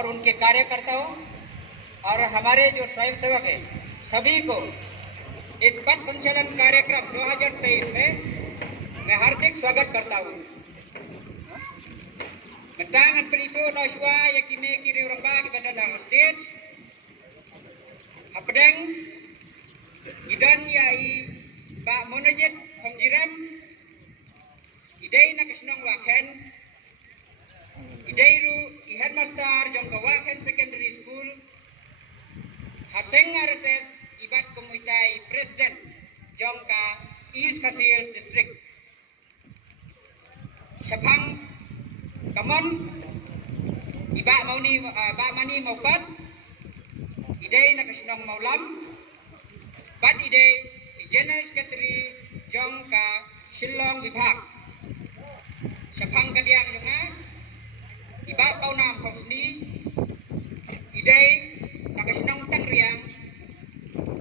और उनके कार्यकर्ताओं और हमारे जो स्वयंसेवक हैं सभी को इस पथ संचलन कार्यक्रम 2023 में मैं हार्दिक स्वागत करता हूँ। Mentangan perito no shwa yakine kiri ramba ki bandang stage apdeng idan yai ba monojit khongjiram idei na kisnong waken idei ru headmaster jong waken secondary school haseng RSS ibat komunitai president jong ka East Kasirs district Sepang Kamon iba mauni ba mani maupat idei na kisnong maulam bat idei general secretary jong ka Shillong Vibhag Sepang kadiang yunga iba paunam khosni idei na kisnong tanriang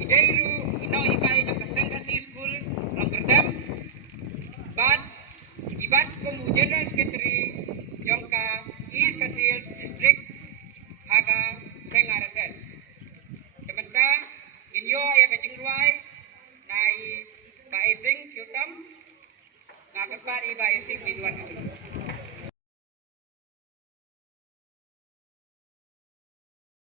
idei ru ino ikai na kasengkasi school Longgerdam bat ibat komu general secretary jongka East Kasirs district haga seng RSS tementa inyo ya kajingruai nai ba esing kyutam ngakapari ba esing biduan